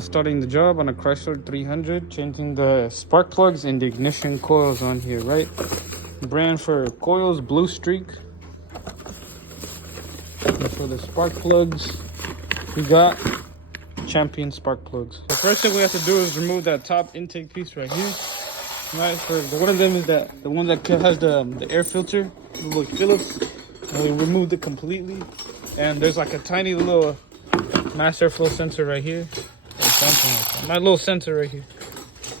Starting the job on a Chrysler 300, changing the spark plugs and the ignition coils on here, right? Brand for Coils, Blue Streak. And for the spark plugs, we got Champion spark plugs. The first thing we have to do is remove that top intake piece right here. Right, for one of them is the one that has the air filter, the little Phillips, and we removed it completely. And there's like a tiny little mass airflow sensor right here. My little sensor right here.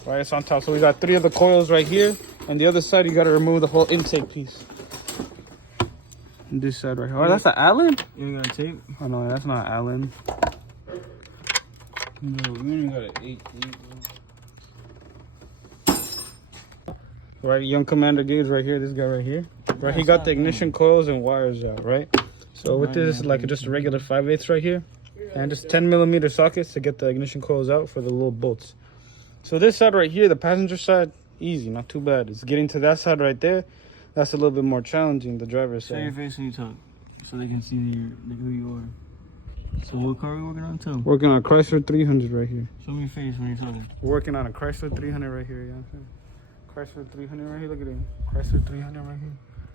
Right, it's on top. So we got 3 of the coils right here. And the other side, you got to remove the whole intake piece. And this side right here. Oh, that's an Allen? You ain't got a tape? Oh, no, that's not Allen. No, we only got an 8. Right, young Commander Gage right here. This guy right here. Right, he got the ignition coils and wires out, right? So with this, like just a regular 5/8 right here. And just 10mm sockets to get the ignition coils out for the little bolts. So this side right here, the passenger side, easy, not too bad. It's getting to that side right there. That's a little bit more challenging, the driver's side. Show your face when you talk, so they can see who you are. So what car are we working on too? Working on a Chrysler 300 right here. Show me your face when you're talking. We're working on a Chrysler 300 right here, yeah. Chrysler 300 right here, look at it. Chrysler 300 right here.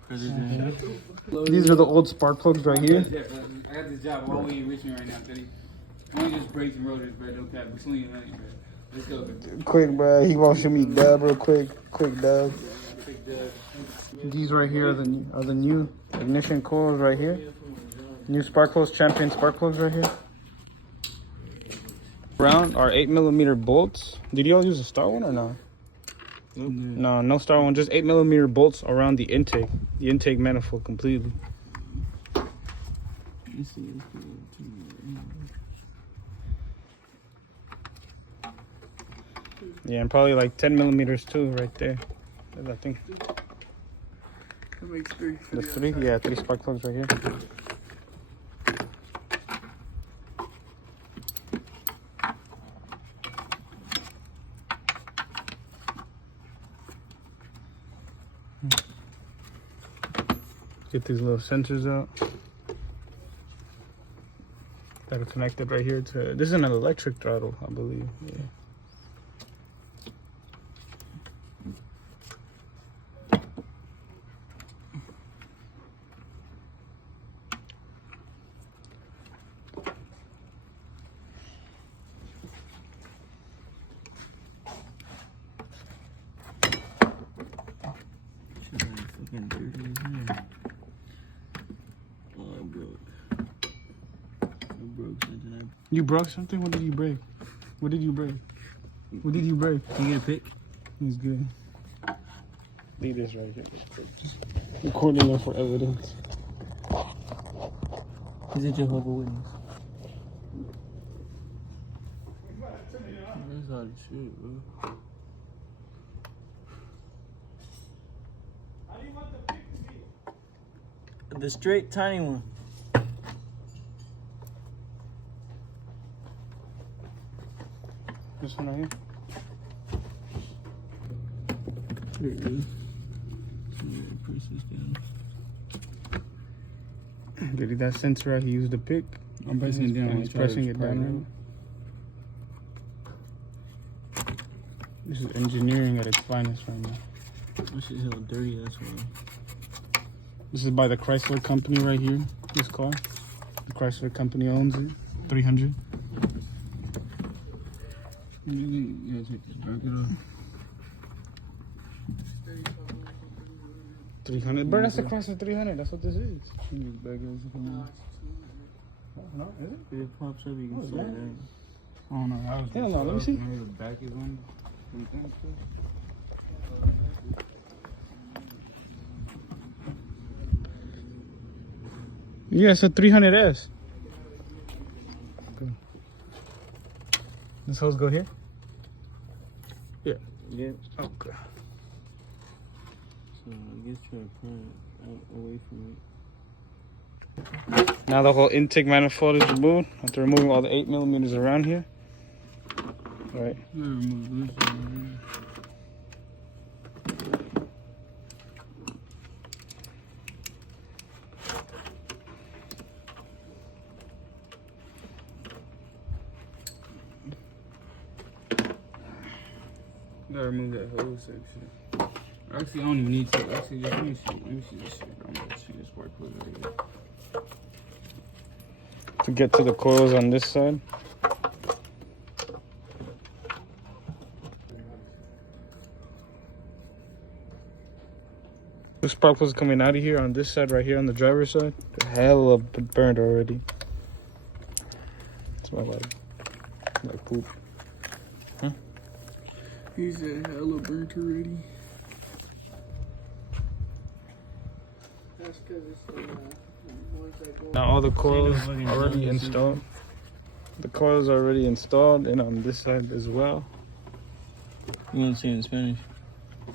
These are the old spark plugs right here. I got this job. Why we ain't reaching right now, Teddy? We just brakes and rotors, bro. Don't cap. We're swinging money, bro. Let's go, bro. Quick, bro. He wants to show me dub real quick. Quick dub. Quick dub. These right here are the new ignition coils right here. New spark plugs, Champion spark plugs right here. Around our 8mm bolts. Did you all use a star one or no? Nope. No, no star one. Just 8mm bolts around the intake manifold completely. Let's see. Yeah, and probably like 10mm too, right there. I think. That makes 3. That's 3? Yeah, 3 spark plugs right here. Get these little sensors out that are connected right here to. This is an electric throttle, I believe. Yeah. You broke something? What did you break? What did you break? What did you break? Can you get a pic? It's good. Leave this right here. Just recording it for evidence. Is it Jehovah's Witness? That's all the shit, bro. The straight tiny one. This one right here. There it is. Press this down. Did that sensor right? He used the pick. I'm pressing it down. He's pressing it down. This is engineering at its finest right now. This shit's hella dirty, that's why. This is by the Chrysler company right here. This car. The Chrysler company owns it. 300. You gotta take the bracket off. 300. Bro, that's a Chrysler 300. That's what this is. No, is it? If it pops up, you can see it. I don't know. Hell no, let me see. The back is on. Yeah, it's a 300S. This hose go here? Yeah. Yeah. Okay. So I guess try to pry it out away from it. Now the whole intake manifold is removed. After removing all the 8mm around here. Right. Remove this one. Gotta remove that whole section. Actually, I don't even need to. Actually, just let me see this shit. I'm gonna see this spark plug right here. To get to the coils on this side. The spark plugs coming out of here on this side right here on the driver's side. Hell of burned already. It's my like poop. Huh? He said hella burnt already. That's because it's the ones that go. Now all the coils already installed. The coils are already installed and on this side as well. You want to say it in Spanish?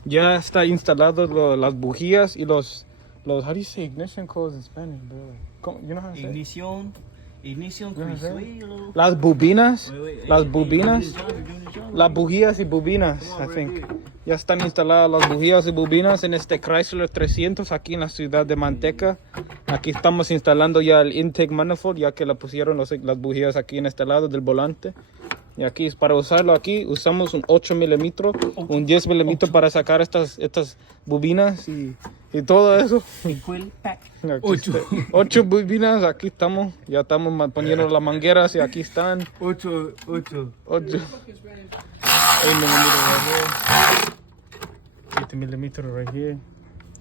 Ya está instalado las bujías y los how do you say ignition coils in Spanish, bro? You know how to say? Ignición Chrysler. Las bobinas, Wait, las hey, bobinas, las bujías y bobinas, I think. Ya están instaladas las bujías y bobinas en este Chrysler 300 aquí en la ciudad de Manteca. Aquí estamos instalando ya el Intake Manifold, ya que le pusieron las bujías aquí en este lado del volante. Y aquí, para usarlo aquí, usamos un 8 milímetros, un 10 milímetros para sacar estas bobinas y todo eso. 8 bobinas, aquí estamos, ya estamos poniendo las mangueras y aquí están. 8. 8 millimeters right here.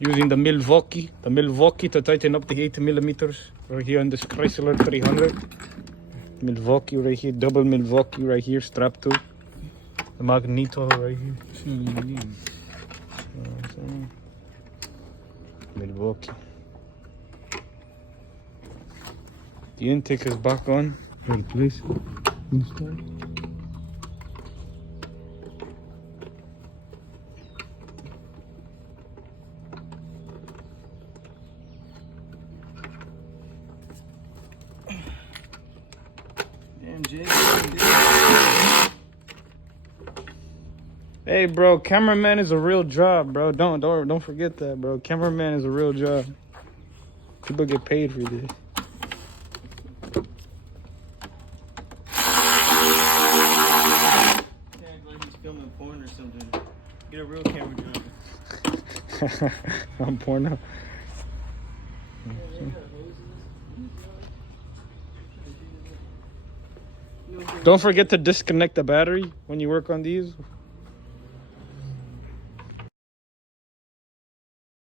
Using the Milwaukee to tighten up the 8 millimeters right here on this Chrysler 300. Milwaukee right here, double Milwaukee right here, strap to the magneto right here. Milwaukee. The intake is back on. Replace. Install. Hey, bro, cameraman is a real job, bro. Don't forget that, bro. Cameraman is a real job. People get paid for this. Like he's filming porn or something. Get a real camera job. I'm porno. Don't forget to disconnect the battery when you work on these.